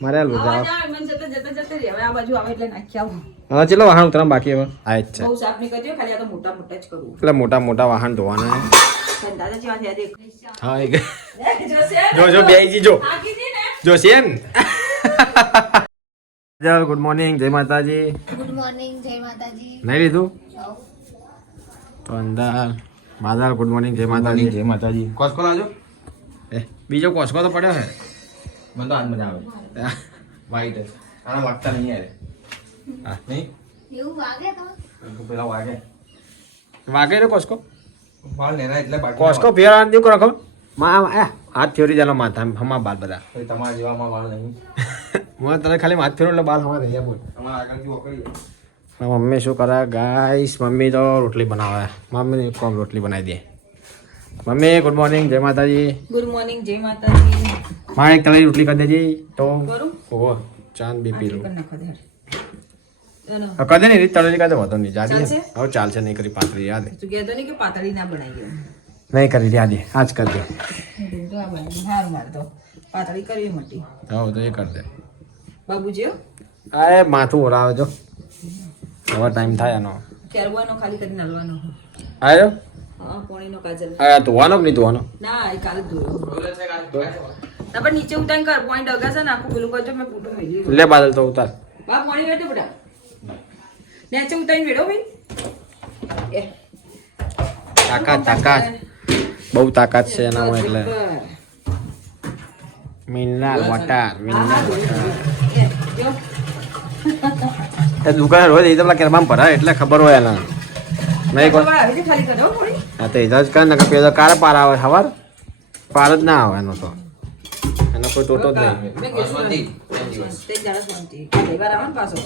મારે હાલ જાવ મને જતા જતા રે હવે આ બાજુ આવે એટલે નાખી આવું હા ચલો વાહન ઉતરવા બાકી હવે આ જ છે બહુ સાફ નહીં કરજો ખાલી આ તો મોટા મોટા જ કરવું એટલે મોટા મોટા વાહન ધોવાના દાદા જેવા થયા દેખ હા એ જોશે જો બેજી જો આખી છે ને જોશિયન ગુડ મોર્નિંગ જય માતાજી ગુડ મોર્નિંગ જય માતાજી નહીં લીધું તો અંદર બાદલ ગુડ મોર્નિંગ જય માતાજી જય માતાજી કોસકો લાજો એ બીજો કોસકો તો પડ્યો છે મને તો આજ મજા આવે વાઈટ આના વાગતા નહીં યાર હા નહીં એવું વાગે તો પેલા વાગે વાગે રે કોસકો વાળ નેના એટલે બાકી કોસકો ફેરા દીવ કરો ખબર માં હાથ ફેરી જાલો માથા હમા બાલ બધા તમારા જેવામાં વાળ નહીં મને તને ખાલી હાથ ફેરો એટલે બાલ હમા થઈ ગયા બોલ તમારા આગળથી વકડી મમ્મી શું કરે ગાઈસ મમ્મી તો રોટલી બનાવે મમ્મી કોમ રોટલી બનાવી દે મમ્મી ગુડ મોર્નિંગ જય માતાજી ગુડ મોર્નિંગ જય માતાજી મારે એક તળેલી રોટલી કરી દેજે તો કરું ઓહો ચાંદ બી પી લો કરી નાખો દે એનો કરી દે ને રીત તળેલી કાઢે વાતો નહીં જાડી ચાલશે? હવે ચાલશે નહીં કરી પાતળી યાદ તું કહેતો નહીં કે પાતળી ના બનાવી નહીં કરી યાદ આજ કરી દે તો આ બનાવી હાર માર તો પાતળી કરવી મોટી હવે તો એ કરી દે બાબુજી આ માથું ઓળાવે જો હવે ટાઈમ થાય એનો કેરવાનો ખાલી કરીને હલવાનો આવ્યો હા પોણીનો કાજલ આ ધોવાનો કે નહીં ધોવાનો ના એ કાલે જ ધોયો તાપર નીચે ઉતારી કર પોઈન્ટ ડગાશે ને આખું પેલું કરજો મેં ફોટો મેળવી લે બાદલ તો ઉતાર બા પોણી વેડો બડા નીચે ઉતારી વેડો ભાઈ એ તાકાત બહુ તાકાત છે એનામાં એટલે મિનરલ વોટર એ જો એ દુકાને રોજ એ તો પેલા કેરબામ ભરાય એટલે ખબર હોય એના નહીં કોઈ બરાબર આવી ખાલી કરજો પોણી હા તો એ જ કરે ને કે પેલો કાળા પાર આવે સવાર પાર જ ના આવે એનો તો એનો કોઈ ટોટો જ નહીં મેં કીધું તે જરા શાંતિ લેવા આવવાનું પાછો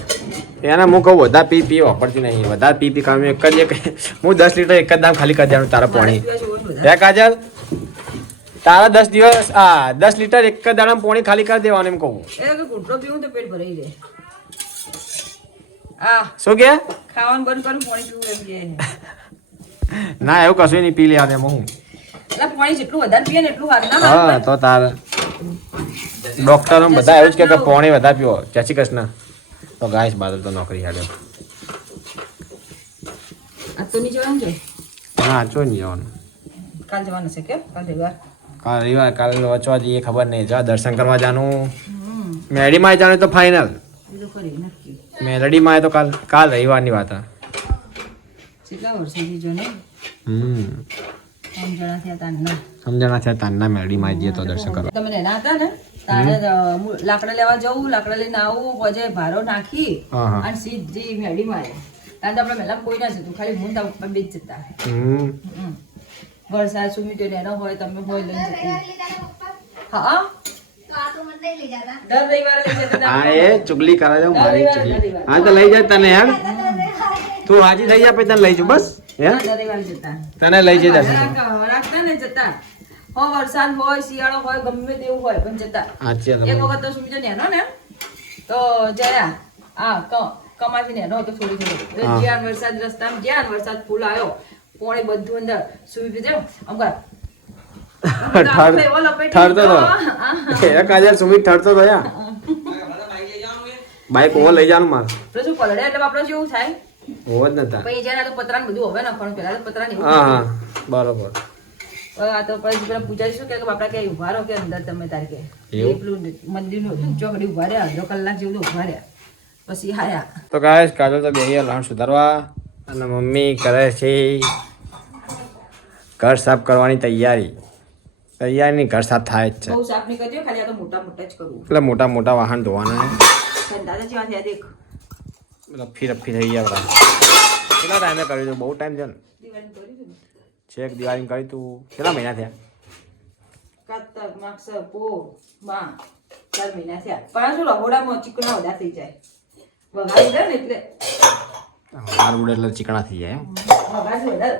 એને હું કહું વધારે પી વાપરતી નહીં વધારે પી કામ એક જ હું 10 લીટર એક જ દામ ખાલી કરી દેવાનું તારા પાણી હે કાજલ તારા 10 દિવસ 10 લીટર એક જ દાડામાં પાણી ખાલી કરી દેવાનું એમ કહું એ કે ઘૂંટડો પીવું તો પેટ ભરાઈ જાય આ શું કે ખાવાનું બંધ કરું પાણી પીવું એમ કે ના એવું કશું નહીં પી લે એમ હું એટલે પાણી જેટલું વધારે પીએ ને એટલું સારું ના હા લાગે તો તારે ડોક્ટરો બધા એવું જ કે પાણી વધારે પીવો જય શ્રી કૃષ્ણ તો ગાઈસ બાદલ તો નોકરી હાલ્યો આ તો નહીં જવાનું છે હા ચો નહીં જવાનું કાલ જવાનું છે કે કાલ રવિવાર કાલ રવિવાર કાલે વચવા જઈએ ખબર નહીં જા દર્શન કરવા જાનું મેરડીમાં જવાનું તો ફાઇનલ બીજું ખરી નક્કી મેલડીમાં તો કાલ રવિવારની વાત કેટલા વર્ષથી જો ને હમ 3 જણા થયા તારના સમજણા છે તારના મેલડીમાં જઈએ તો દર્શન કરવા તમે નેના હતા ને તારે લાકડા લેવા જવું લાકડા લઈને આવું પછી ભારો નાખી હા, હા. અને સીધી મેળી મારે તારે તો આપણે મેલા કોઈ ના જતું ખાલી હું તાર ઉપર બે જ જતા હમ વરસાદ સુમિતો નેનો હોય તમે હોય લઈને જતી હા તો આ તો મને લઈ જતા દર રવિવારે લઈ જતા હા એ ચુગલી કરે છે મારી ચુગલી હા તો લઈ જાય તને યાર તું હાજી થઈ જા પછી તને લઈ જઉં બસ હે દર રવિવારે જતા તને લઈ જઈ દર્શન કરવા. રાખતા ને જતા હો વરસાદ હોય શિયાળો હોય ગમે તેવું હોય પણ જતા સાચી વાત. એક વખત તો સુમિતો નેનો ને તો જયા કમાથી નેનો તો થોડી હા. જ્યાં વરસાદ રસ્તામાં જ્યાં વરસાદ ફૂલ આવ્યો પોણે બધું અંદર સુમી જાવ અમગા ઠરતો તો એ કાજલ સુમિત ઠરતો તો યાર બાઈક ઓવર લઈ જવાનું મારે તો શું પલડે એટલે આપણે જેવું થાય હોવ જ નતા પછી જ્યાં તો પતરા બધું હવે નાખવાનું પેલા તો પતરા ને એવું હા હા બરોબર આ તો પછી પેલા પૂજારી શું કે બાપડા કે ઉભા રહો કે અંદર તમે તાર કે એવું? પેલું મંદિરનું હતું ચોકડી ઉભા રહ્યા અડધો કલાક જેવું તો ઉભા રહ્યા પછી આયા તો ગાઈસ કાજલ તો બેહી લહણ સુધારવા અને મમ્મી કરે છે ઘર સાફ કરવાની તૈયારી ઘર સાફ થાય જ છે બહુ સાફ નહીં કરજો ખાલી આ તો મોટા મોટા જ કરવું એટલે મોટા મોટા વાહન ધોવાના દાદા જેવા થયા દેખ રફી થઈ ગયા બધા કેટલા ટાઈમે કર્યું હતું બહુ ટાઈમ થયો ને દિવાળી કરી હતું ને છેક દિવાળી કરી તું કેટલા મહિના થયા કાતર માગસર પો માં 4 મહિના થયા પણ શું રહોડામાં ચીકણા વધા થઈ જાય વઘારી દે ને એટલે વાર ઉડે એટલે ચીકણા થઈ જાય એમ વઘારી વધારે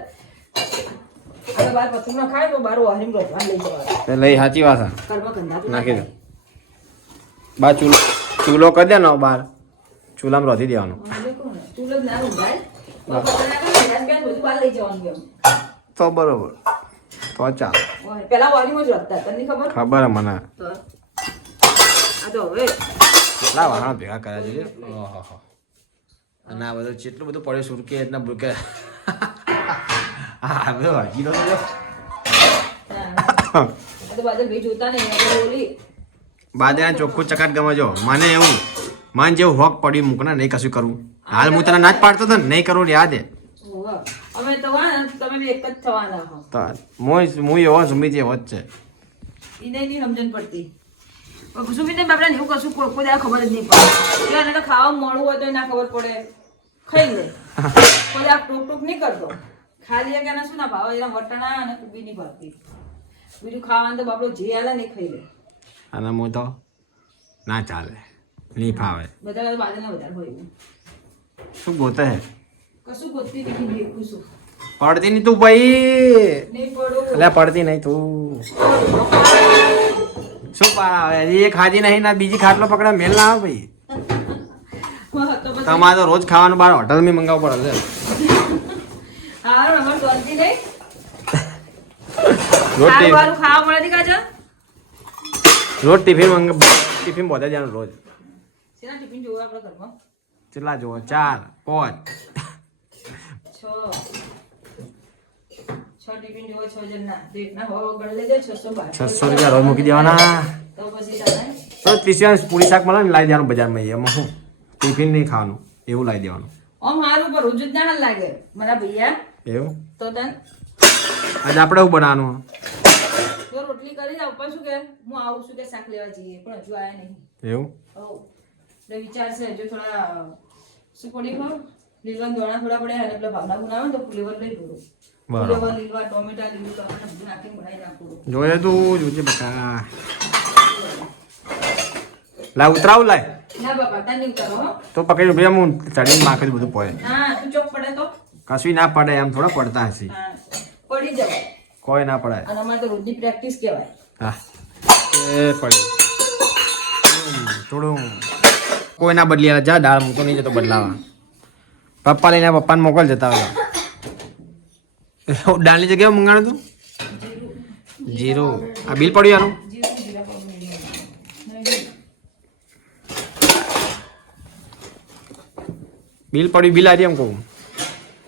હવે બાર પથ્થર ના ખાય તો બારો હરીમ રોટવા લઈ જવા તે લઈ સાચી વાત છે કર્મ ગંધાતું નાખી દો બા ચૂલો કરી દે ને બહાર ચૂલામાં રોધી દેવાનું ચૂલો જ ના રૂંધાય બધું બહાર લઈ જવાનું એમ તો બરોબર તો ચાલ પેલા વાલીમાં જ રખતા તને ખબર ખબર હે મને તો આ તો હવે કેટલા વાહણો ભેગા કર્યા છે ઓહો અને આ બધું કેટલું બધું પડ્યું સુરકી એટલા બુકે હા બધું હજી તો જો આ તો બાજુ ભાઈ જોતા નહીં આપણે બોલી બાદરા ચોખ્ખું ચકાટ ગમે જો મને એવું મન જેવું હોક પડ્યું મૂકના નહીં કશું કરવું હાલ હું તને ના જ પાડતો હતો ને નહીં કરવું યાદ હે હોવે. અમે તો વાના તમે બી એક જ થવાના હો તો હું એવો સુમી જેવો જ છે એને નહીં સમજણ પડતી સુમિત બાપડા એવું કશું કોઈ દાડા ખબર જ નહીં પડે એટલે એને તો ખાવા મળવું હોય તો ના ખબર પડે ખાઈ લે કોઈ આ ટોક ટોક નહીં કરતો ખાલી એક એના શું ના ભાવે એના વટાણા અને કુબી નહીં ભાવતી બીજું ખાવાનું તો બાપડો જે હાલે નહીં ખાઈ લે અને હું તો ના ચાલે નહીં ફાવે બધા બાજુના વધારે હોય એવું શું ગોતે હે કશું ગોતતી નહીં દેખું છું પડતી નહીં તું ભાઈ નહીં પડું એટલે પડતી નહીં તું શું પારા આવે હજી એક ખાધી નહીં ના બીજી ખાટલો પકડે મેલ ના આવે ભાઈ તો પછી તમારે તો રોજ ખાવાનું બહાર હોટલમાં મંગાવવું પડે છે હારું અમારે શાંતિ નહીં રોજ સારું સારું ખાવા મળે છે કાજલ રોજ ટિફિન બધે જવાનું રોજ શેના ટિફિન જોવું આપણે ઘરમાં કેટલા જોવો 4 5 છ ટિફિન જોવો 6 જણના તો એકના હો ગણ લેજો 612 ₹600 રોજ મૂકી દેવાના તો પછી તારે તો 30 પૂરી શાક મળે ને લાવી દેવાનું બજારમાં એમાં શું ટિફિન નહીં ખાવાનું એવું લાવી દેવાનું ઓમ હારું પર રોજ જ ના હાલ લાગે મારા ભૈયા એવું તો તન આજે આપણે શું બનાવવાનું તો રોટલી કરી દઉં પણ શું કે હું આવું છું કે શાક લેવા જઈએ પણ હજુ આયા નહીં એવું ઓ એટલે વિચાર છે હજુ થોડા શું પડી ગયું લીલવા દોણા થોડા પડ્યા અને પેલા ભાવના બનાવે ને તો ફુલેવર લઈ દઉં બરાબર. ફુલેવર લીલવા ટોમેટા લીલું ટમાટર બધું નાખીને બનાવી નાખું જોઈએ તું જોજે બકા લાવ ઉતરાવ લાય ના બાપા તને નહીં ઉતારો હો તો પકડી ભાઈ હું ચડીને માખે જ બધું પોય હા તું ચોક પડે તો કશું ના પડે એમ થોડા પડતા હશે હા પડી જવાય કોઈ ના પડે અને અમારે તો રોજની પ્રેક્ટિસ કહેવાય હા એ પડે થોડું કોઈ ના બદલી આલે. જા દાળ મૂકો નહીં જતો બદલાવા પપ્પા લઈને પપ્પાને મોકલ જતા હોય દાળની જગ્યાએ મંગાણું તું જીરું આ બિલ પડ્યું આનું જીરું જીરા પાવડર બિલ પડ્યું બિલ આજે એમ કહું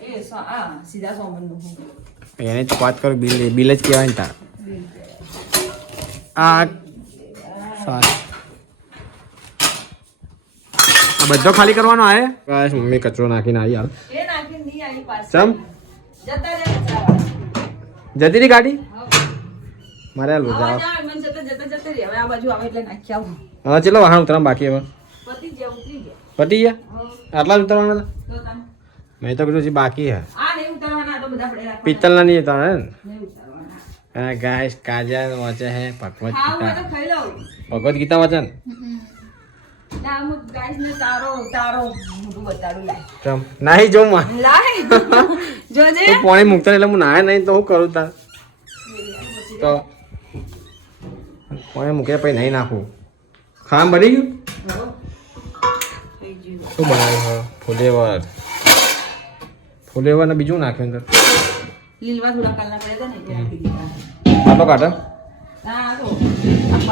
એ આ સીધા સોમનનું હું એને તો વાત કરું બિલ જ કહેવાય ને તાર આ સારું. આ બધો ખાલી કરવાનો આવે બસ મમ્મી કચરો નાખીને આવી હાલ એ નાખીને નહીં આવી પાસે ચમ જતા રહ્યા કચરાવાળા. જતી રહી ગાડી મારે હાલ આવા જાવ જાવ, એમ જતા જતા રહી. હવે આ બાજુ આવે એટલે નાખી આવું હા ચલો વાહન ઉતરવા બાકી હવે પતી ગયા ઉતરી ગયા પતી ગયા હો, આટલા જ ઉતરવાના હતા? તો તમે મેં તો કીધું હજી બાકી હે આ નહીં ઉતારવાના આ તો બધા પડે રાખવાના. પિત્તલના નહીં ઉતરવાના ને નહીં ઉતારવાના. હા ગાઈસ કાજલ વાંચે હે ભગવદ ખાવું હોય તો ગીતા ખાઈ લઉં. ભગવદ ગીતા વાંચે ને ના, હું ગાઈસને તારો મોઢું બતાડું લાય. ચમ નાહી જો માં લાય. જોજે. તું પાણી મૂકતા એટલે હું નાહે નહીં તો હું કરું તાર તો પાણી મૂકે પછી નહીં નાખું ખામ બની ગયું હો. થઈ ગયું. શું બનાવ્યું છે ફુલેવર ને બીજું નાખ્યું અંદર લીલવા થોડા કાલના પડ્યા હતા ને એટલે નાખી દીધા. આટલો કાઢો ના, આ તો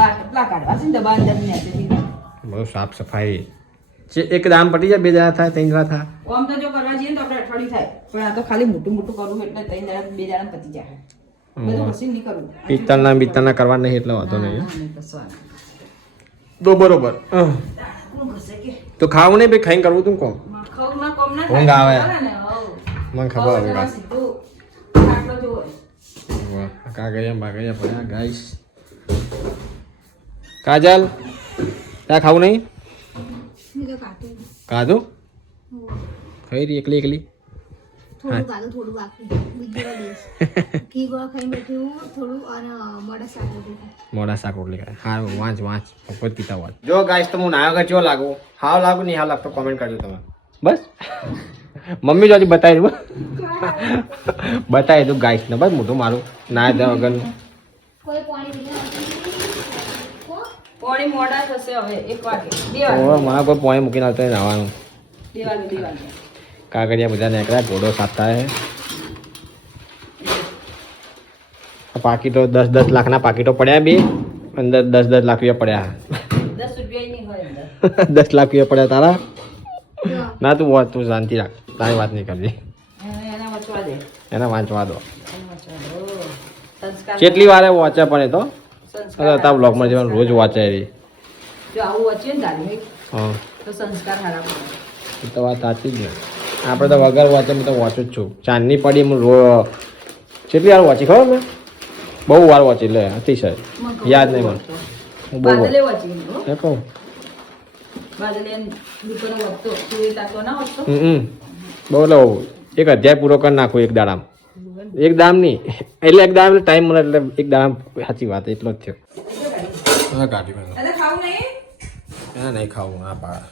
આ પેલા કાઢવા છે ને દબા અંદર ની નીચેથી. બધું સાફ સફાઈ એક દામ પટી જાય 2 જણા થાય 3 જણા થાય આમ તો જો કરવા જઈએ ને તો આપણે અઠવાડિયું થાય પણ આ તો ખાલી મોટું મોટું કરવું એટલે 3 જણા 2 જણા પતી જાય બધું મશીન નહીં કરવું. પિત્તળના કરવા નહીં એટલે વાંધો નહીં હા, નહીં કસવાનું. તો બરોબર કોણ ઘસે કે? તો ખાવું નહીં ભાઈ ખાઈને કરવું તું કોમ ખાવું કોમ ના ઊંઘ આવે. બરાબર ને? હઉ. મને ખબર હવે હવે જરા સીધું આટલો જોવો. કાગળિયા બાગળિયા પડ્યા ગાઈસ કાજલ ત્યાં ખાવું નહીં કાધું ખાઈ રહી એકલી એકલી થોડું કાઢું થોડું બાકી બીજો દિવસ ઘી ગોળ ખાઈને બેઠી હું થોડું અને મોડા શાક રોટલી ખાઈ. મોડા શાક રોટલી ખાય હા વાંચ ભગવદ ગીતા વાંચ જો ગાઈસ તો હું નાયો કે ચો લાગુ હાવ લાગુ નહીં હાવ લાગતો કોમેન્ટ કરજો તમે બસ મમ્મી જો હજી બતાવી દઉં બતાવી દઉં ગાઈસ ને બસ મોઢું મારું ના દે વગરનું કોઈ પાણી પીને પોણી મોડા થશે હવે 1 વાગે 2 ઓ વાગે મારા કોઈ પોણી મૂકીને આવતો નહીં નાવાનું 2 વાગે 2 વાગે કાગળિયા બધા નીકળ્યા ઘોડો સાફતા હે પાકીટો 10 લાખના પાકીટો પડ્યા બે અંદર 10 લાખ રૂપિયા પડ્યા 10 રૂપિયા નહીં હોય અંદર 10 લાખ રૂપિયા પડ્યા તારા જો, ના તું વાત તું શાંતિ રાખ તારી વાત નહીં કરજે એના વચવા દે એના વાંચવા દો એના વચવા દો સંસ્કાર કેટલી વારે વાંચે પણ એ તો સંસ્કાર તારા બ્લોગમાં જવાનું રોજ વાંચે રહી જો આવું વચ્ચે ને ધાર્મિક હા તો સંસ્કાર હારા પડે એ તો વાત સાચી જ ને આપણે તો વગર વાંચે હું તો વાંચું જ છું ચાંદની પડી હું કેટલી વાર વાંચી ખબર મેં બહુ વાર વાંચી લે અતિશય યાદ નહીં મને હું બહુ બાદલે વચ્ચે હો એ કહું બાદલે એમ દીકરો વધતો તું એ તાતો ના વધતો બહુ લો એક અધ્યાય પૂરો કરી નાખું એક દાડામાં એક દામ નહીં એટલે એક દામ ટાઈમ મળે એટલે એક દામ સાચી વાત એટલો જ થયો કાઢી અરે ખાવું નહીં ના નહીં ખાવું ના પાડા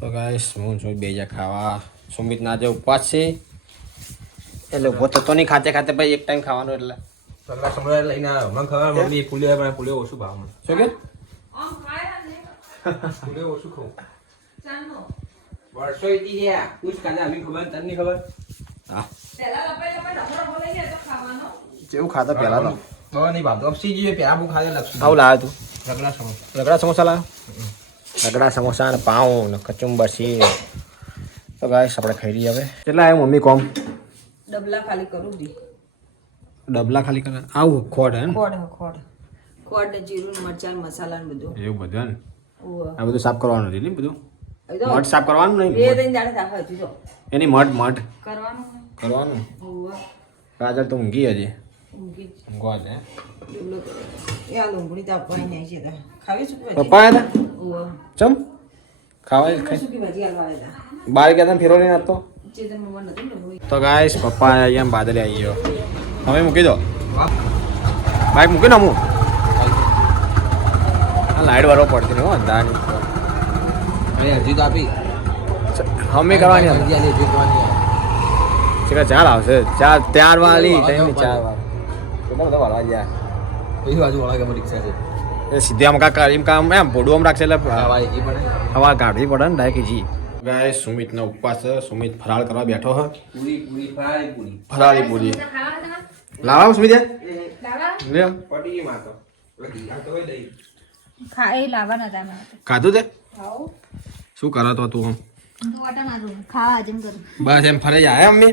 તો ગાઈસ હું છું બે જા ખાવા સુમિત ના જે ઉપવાસ છે એટલે ઉભો થતો નહીં ખાતે ખાતે ભાઈ એક ટાઈમ ખાવાનું એટલે સલાહ સમય લઈને આવ્યો મને ખબર મમ્મી પુલિયા પણ પુલિયા ઓછું ભાવ મને શું કે આમ ખાય ને પુલિયા ઓછું ખાઉં ચાલો વર્ષો ઈથી છે કુછ કાજા અભી ખબર તને નહીં ખબર હા પહેલા લપાઈ લપાઈ ડફરો બોલાઈ ગયા તો ખાવાનો જેવું ખાતા પહેલા તો બહુ નહીં ભાવતો અપસી જોઈએ પેલા બહુ ખાધે લક્ષ આવું લાવ્યો તું રગડા સમોસા રગડા સમોસા લાવ્યો રગડા સમોસા ને પાઉં ને કચુંબર સી તો ગાઈસ આપણે ખાઈ રહીએ હવે કેટલા આવ્યો મમ્મી કોમ ડબલા ખાલી કરું દી ડબલા ખાલી કરે આવું ખોડ હે ને ખોડ ને જીરું ને મરચાં ને મસાલા ને બધું એવું બધું હે ને ઓહ આ બધું સાફ કરવાનું છે ને બધું એ તો મઠ સાફ કરવાનું બે નહીં ત્રણ દાડે રાખવા હતી તો એની મઠ કરવાનું કરવાનું ઓહ કાજલ તો ઊંઘી હજી ઊંઘી ઊંઘવા દે ડબલો કરે એ આ લૂંગળી તાપવાની નહીં છે તા ખાવી શું ભાજી પપ્પા આવ્યા ઓહ હતા ચમ ખાવા ખાઈ શું ભાજી હાલવા આવ્યા બહાર ગયા હતા ફેરો લઈને આપતો ચેતન મમ્મા નથી ને તો ગાઈસ પપ્પા અહીંયા બાદલે આવી ગયો હવે મૂકી દો બાઈક મૂકી દો હું આ લાઈટ વાળો પડતી નહીં હો અંધારી અરે હજી તો આપી અમે કરવાની હતી હજી હજી કરવાની ચીકા ચાર આવશે ચાર 4 વાળી ત્રણ 4 વાર કેટલા બધા વાળવા ગયા એ બાજુ વાળા કે રિક્ષા છે એ સીધે આમ કાકા એમ કામ એમ ભોડું આમ રાખશે એટલે આવા એકી પડે હવા કાઢવી પડે ને ડાયરેક્ટ જી ગાઈસ સુમિતનો ઉપવાસ છે સુમિત ફરાળ કરવા બેઠો હ પૂરી પૂરી ફરાળી પૂરી ફરાળી પૂરી લાવા સુમિત લે પડી માં તો લગી આ તો હોય દઈ ખાઈ લાવવાના હતા મેં ખાધું તે ખાઓ શું કરો તો તું આમ વાટા ના દઉં ખાવા હજમ કરું બસ એમ ફરે જાય અમ્મી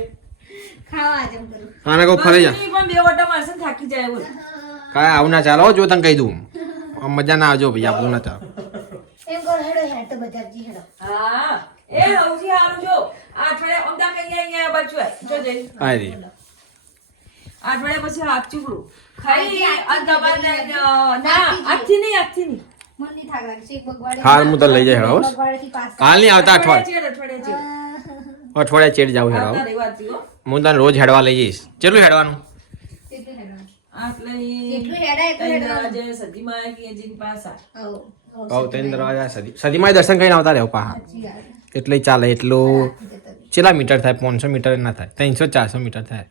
ખાવા હજમ કરું આને કહું ફરે જા પણ બે વટા મારશે ને થાકી જાય બોલ કાંઈ આવું ના ચાલો જો તને કહી દઉં આમ મજા ના આવજો ભાઈ આપણું ના ચાલો એમ કરો હેડો હેડ તો બજારજી હેડો હા એ હવજી હારું જો અઠવાડિયા અમદા કઈ અહીંયા બચવાય જો જઈ આ રી અઠવાડિયા પછી હાથ ચૂકડું ખાઈ અને દબાને ના આથી નહીં મન ની થાક લાગશે એક બગવાડે હાલ હું તો લઈ જાય હેડો બગવાડેથી પાસ હાલ નહીં આવતા અઠવાડિયા અઠવાડિયે ચેડ જાવ હેડો આવતા રવિવારથી હો હું તને રોજ હેડવા લઈ જઈશ કેટલું હેડવાનું કેટલું હેડો આટલે જેટલું હેડાય એટલું હેડવાનું. જે સદીમાં આવે કે જે પાસા કહું ત્રણ દરવાજા સદીમાં દર્શન કરીને આવતા રહેવું પા એટલે ચાલે એટલું કેટલા મીટર થાય 500 મીટર ના થાય 300 400 મીટર થાય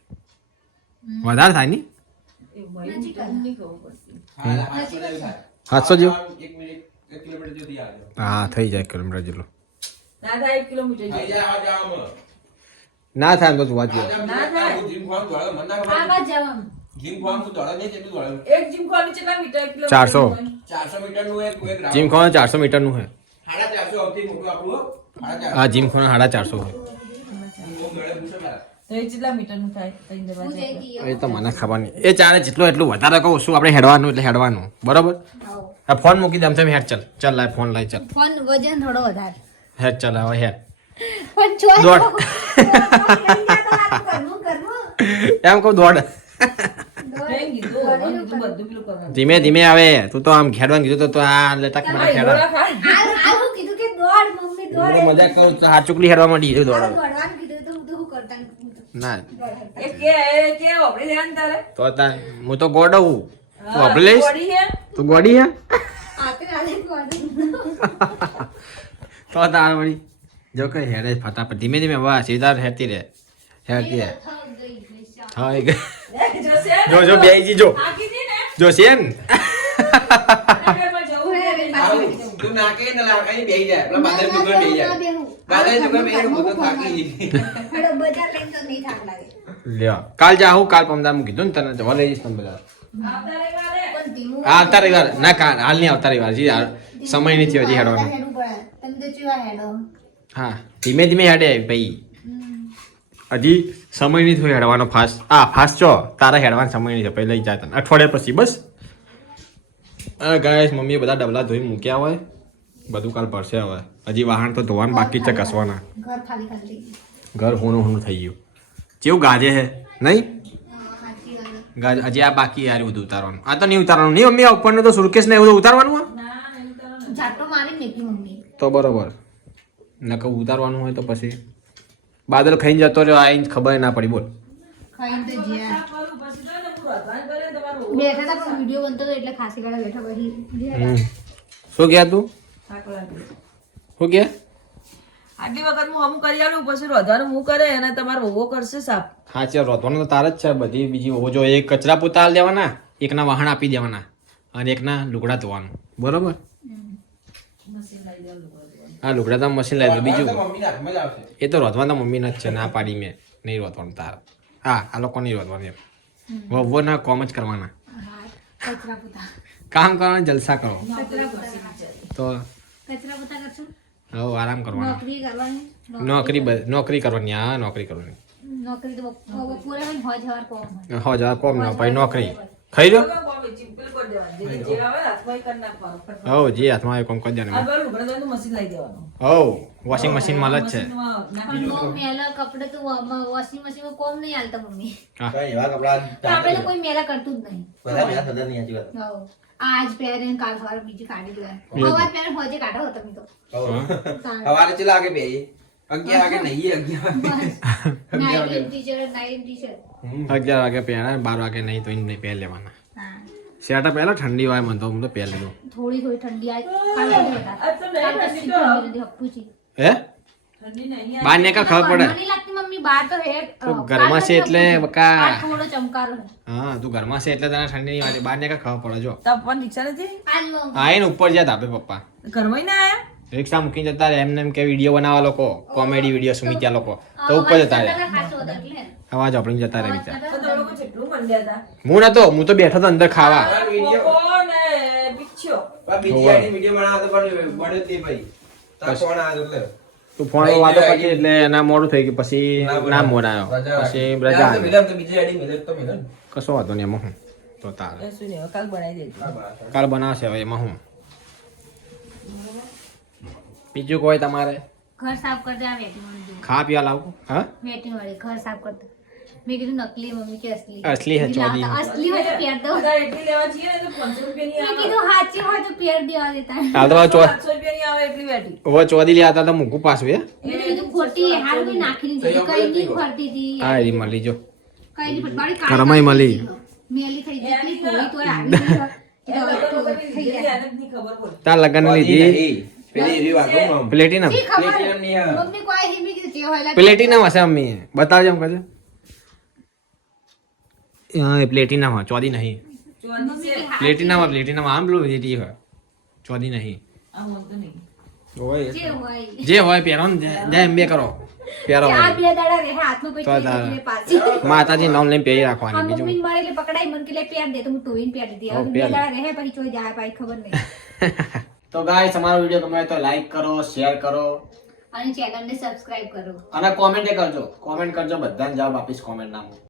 વધારે થાય ની એ મહિને નહીં ખબર પડતી 700 જેવું 1 મિનિટ 1 કિલોમીટર જેવી આવજો હા થઈ જાય કિલોમીટર જેટલું ના થાય 1 કિલોમીટર આઈ જેવું. જા આજા આમ ના થાય તો જોવા જઈએ ના થાય. જીમ ફોર્મ દોડો મન ના ખબર આમાં જવાનું જીમ ફોર્મ તું દોડો નહીં કેટલું દોડો એક જીમ ખોલી કેટલા મીટર 1 કિલોમીટર 400. હોય? 400 મીટર નું એક રાઉન્ડ જીમ ખોને 400 મીટરનું છે 450 સૌથી મોટું આપણું હો. 450 હા જીમ ખોને 450 હોય બહુ ગળે પૂછો મારા તો એ કેટલા મીટરનું થાય કઈ હું દરવાજે જઈ ગઈ એ તો મને ખબર નહીં એ ચાલે જેટલું એટલું વધારે કહું શું આપણે હેડવાનું એટલે હેડવાનું બરોબર આ ફોન મૂકી દે આમ તમે હેડ ચાલ ચાલ લાય ફોન લાય ચાલ ફોન વજન થોડો વધારે હેડ ચાલ હવે હેડ પણ છો દોડ. એમ કહું દોડ કઈ કીધું મને કીધું બધું પેલું કરવાનું ધીમે ધીમે આવે તું તો આમ ખેડવાનું કીધું તો આ લટક મને તારા ખેડા ઈરોડા ખાય. કીધું કે દોડ મમ્મી દોડ મજાક કરું તો હાથ ચુકલી હેડવા માંડી દોડ દોડવાનું કીધું તો હું તો શું કરતા ના એ કે વાપરી લેવાનું તારે તો તા હું તો ગોડ હું તું આપણે લઈશ બોડી હે તું ગોડી હે આતે આલે દોડ તો તાર વળી જો કઈ હેડે ફટાફટ ધીમે ધીમે વાહ સીધા હેડતી રહે હેડતી રહે થઈ ગઈ જોશે જો જો બેજી જો થાકી જી ને જો સેન નગરમાં જવું હે આવું તું નાકે ન લાગે બેહી જાય પેલા બાદર દુકાન બેહી જાય બાદર દુકાન બેહી હું તો થાકી ગઈ હેડો બજાર લઈને તો નહીં થાક લાગે લ્યો કાલ જાહું કાલ પમદાર મૂકી દઉં ને તને જવા લઈ જઈશ તમે બધા આવતા રવિવારે પણ ધીમું આવતા રવિવાર ના હાલ નહીં આવતા રવિવાર જી સમય નથી હજી હેડવાનો હેડવું પડે. તમે તો ચેવા હેડો. હા ધીમે ધીમે હેડે ભાઈ હજી સમય નહીં થયો હેડવાનો ફાસ્ટ ફાસ્ટ છો તારા હેડવાનો સમય નહીં છે પછી લઈ જાય તને અઠવાડિયા પછી બસ ગાય મમ્મીએ બધા ડબલા ધોઈ મૂક્યા હોય બધું કાલ પડશે હવે હજી વાહન તો ધોવાનું બાકી છે કસવાના ઘર ખાલી ખાલી થઈ ગયું. ઘર હોનું હોનું થઈ ગયું કેવું ગાજે હે નહીં સાચી વાત. ગાજ હજી આ બાકી યાર બધું ઉતારવાનું આ તો નહીં ઉતારવાનું નહીં મમ્મી આ ઉપરનું તો સુરકેસ ને એવું તો ઉતારવાનું આ? જાટો મારી મેકી મમ્મી. તો બરોબર નકર ઉતારવાનું હોય તો પછી બાદલ ખાઈને જતો રહ્યો આઈને ખબર ના પડી બોલ ખાઈને તો જ્યાં કરું પછી તો ને પૂરો અધવાન કરે તમારું બેઠા હતા પણ વિડીયો બનતો હતો એટલે ખાસી ગાળા બેઠા પછી હમ. શું ગયા તું થાક લાગે. શું ગયા આટલી વખત હું અમુક કરી આલું પછી રોધવાનું હું કરે અને તમારો વહુ કરશે સાફ હા ચાલ રોતવાનું તો તાર જ છે બધી બીજી ઓવો જો એક કચરા પોતા આલ દેવાના એકના વાહણ આપી દેવાના અને એકના લુગડા ધોવાનું બરોબર હા લુગડા તો મશીન લાવી દો બીજું મમ્મીના હાથમાં જ આવશે. એ તો રોધવાના મમ્મીના જ છે ના પાડી મેં નહીં રોધવાનું તાર હા આ લોકો નહીં રોધવાનું એમ વહુના કોમ જ કરવાના કચરા પોતા કામ કરવાના જલસા કરો કચરા પોતા તો કચરા પોતા કરશું હવે આરામ કરવાનો નોકરી કરવાની નોકરી કરવાની હા નોકરી કરવાની નોકરી તો બપોરે હોય ને હોજ હવાર કોમ હોય. હો જા કોમ ના ભાઈ નોકરી ખાઈ લો ચીપકલ કરી દેવાનું જે આવે હાથમાં એ કરી નાખવાનું ફટફટ. હો જે હાથમાં આવે કોમ કરી આ દેવાનું પેલું લુગડા ધોવાનું મશીન લઈ દેવાનું હો વોશિંગ મશીન માં જ છે મશીનમાં નાખી પણ નો મેલા કપડે તો વોશિંગ મશીનમાં કોમ નહીં હાલતા મમ્મી. હા કઈ એવા કપડાં તો આપણે તો કોઈ મેલા કરતું જ નહીં. બધા મેલા થતા નહીં સાચી વાત. હઉ. આજ પહેરે ને કાલ સવારે બીજી કાઢી દે. સવાર પહેરે હોજે કાઢો હતો તમે તો. સવારે ચેલા વાગે બે 11 વાગે નહીં 11 વાગે. Nightie T-shirt nightie T-shirt. 11 વાગે પહેરા 12 વાગે નહીં તો નહીં પહેર લેવાના હા. શેટા પહેલા ઠંડી હોય મને તો હું તો પહેર લીધું થોડી થોડી ઠંડી આવી કાલે હતા. આજ તો નહીં કાલે ઠંડી તો તો. ઠંડી હપ્પુચી. હે ઠંડી નહીં બાર ને કા ખબર પડે મને લાગતી મમ્મી બહાર તો હે તો ઘરમાં છે એટલે બકા આ થોડો ચમકારો છે. હા તું ઘરમાં છે એટલે તને ઠંડી નહીં વાગે બાર ને કા ખબર પડે જો તો પણ રિક્ષા નથી આજ મમ્મી. હા એને ઉપર જ્યાં તાપે પપ્પા ઘરમાં ના આયા રિક્ષા મૂકીને જતા રહે એમને એમ કે વિડીયો બનાવવા લોકો કોમેડી વિડીયો સુમિત્યા લોકો તો ઉપર જતા રહે ખાસો હતો એટલે. અવાજ આપણી જતા રહે બિચારા તો તમે લોકો જેટલું મંડ્યા હતા હું તો બેઠો તો અંદર ખાવા કોકો ને બિચ્છો પણ બીજી આઈડી વિડિયો બનાવતો પણ બળ્યો તે ભાઈ. તાર ફોન આવ્યો એટલે. તું ફોન વાતો કરી એટલે એના મોડું થઈ ગયું પછી ના મોડ આવ્યો પછી રજા તો આવી. મિલન તો બીજી આઈડી મિલન તો મિલન. કશો વાંધો નહીં એમાં હું તો તારે એ શું નહીં હવે કાલ બનાવી દેજો કાલ બનાવશે હવે એમાં હું બીજું કોઈ તમારે ઘર સાફ કરતા આ વેટિંગ વાળી જો. ખા પીવા લાવું હા વેટિંગ વાળી ઘર સાફ કરતા. મેં કીધું નકલી મમ્મી કે અસલી. અસલી હે, ચોદી. અસલી હોય તો પહેર દો. બધા એટલી લેવા જઈએ ને તો 500 રૂપિયાની મેં આવે કીધું સાચી હોય તો પહેર દેવા દેતા. હાલ તો હવે 500 રૂપિયાની આવે એટલી વેટી હવે ચોદી લે હતા તો મૂકું પાછું હે મેં કીધું ખોટી હાલ કોઈ નાખી દીધી કઈ નહીં ફરતી હતી. હા એ મળી જો કઈ નહીં ફરતી. મારી કરમાઈ મળી. મેલી થઈ ગઈ એટલી થોડી તોય આવી ગઈ. તો થઈ ગયા. એને જ નહીં ખબર પડે તાર લગન લીધી નહીં. પેલી એવી વાતો મમ. પ્લેટિનમ શી ખબર? પ્લેટિનમ નહીં આવે. મમ્મી કોઈ હિમી કીધું જે હોય લા- પ્લેટિનમ હશે મમ્મી બતાવજો એમ કહેજો હા એ પ્લેટિનમ હા ચોદી નહીં ચોદી છે પ્લેટિનમ આમ પેલું વેટી હોય ચોદી નહીં આ હું તો નહીં જે હોય. જે હોય પહેરો ને જાય એમ બે કરો પહેરો આ બે દાડા રહે હાથમાં પછી તો તાર. એટલે પાછી. માતાજી નામ લઈને પહેરી આ રાખવાની બીજું મમ્મીને મળે એટલે પકડાઈ મને કે લે પહેર દે તો હું ટોઈને પહેરી દીધી. હો, હવે બે પહેર. દાડા રહે પછી ચોઈ જાય પાછી ખબર નહીં. તો ગાઈસ અમારો વિડિયો ગમે તો લાઈક કરો શેર કરો અને ચેનલને સબસ્ક્રાઇબ કરો. અને કોમેન્ટ કરજો બધા જવાબ આપીશ કોમેન્ટ નામ